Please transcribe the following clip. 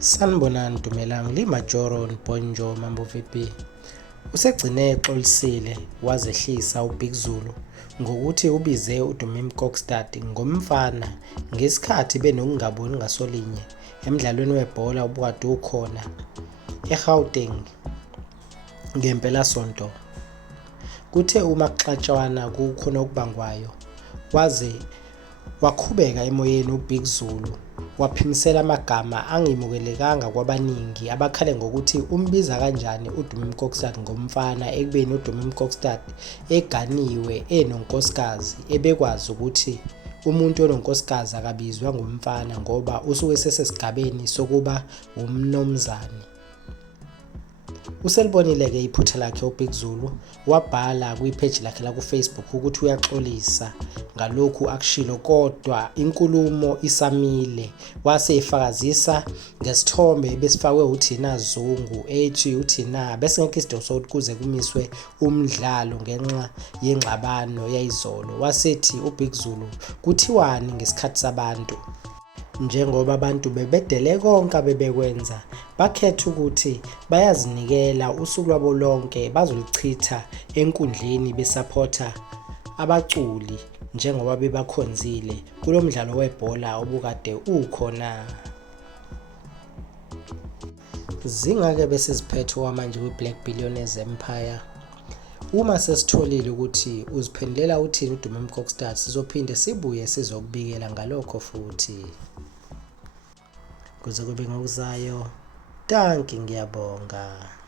Sanibonani Dumelang, Limajoro Nponjo Mambo vipi? Usegcine exolisile wazehlisa uBig Zulu ngokuthi ubize uDumim Kokstad ngomfana ngesikhathi benokungaboni ngasolinye emidlalweni webhola obukade ukhona eGauteng ngempela sonto. Kuthe uma kuxatshwana kukhona okubangwayo waze waqhubeka emoyeni uBig Zulu waphimisela amagama angemukelekanga kwabaningi abakhale ngokuthi umbiza kanjani uDumim Kokstad ngomfana ekubeni uDumim Kokstad eganiwe enonkosikazi ebekwazi ukuthi umuntu ononkosikazi akabizwa ngomfana ngoba usuke sesesigabeni sokuba umnomzane. Uselibonile-ke iphutha lakhe uBig Zulu wabhala kwipage lakhe la ku-Facebook ukuthi uyaxolisa ngalokhu akushilo, kodwa inkulumo isamile. Wase efakazisa ngesithombe besifakwe uThina Zungu ethi uThina bese ngeke isidingo sokuthi kuze kumiswe umdlalo ngenxa yengxabano yayizolo. Wasethi uBig Zulu kuthiwani ngesikhathi sabantu, njengoba abantu bebedele konke abebekwenza bakhetha ukuthi bayazinikela usuku lwabo lonke bazolichitha enkundleni besupporta abaculi njengoba bebakhonzile kulo mdlalo webhola obukade ukhona. Zingake bese ziphethe manje kwiBlack Billionaires Empire. Uma sesitholile ukuthi uziphendulela uthini uDumim Kokstad, sizophinde sibuye sizokubikela ngalokho futhi. Kuze kube ngokuzayo. Danki, ngiyabonga.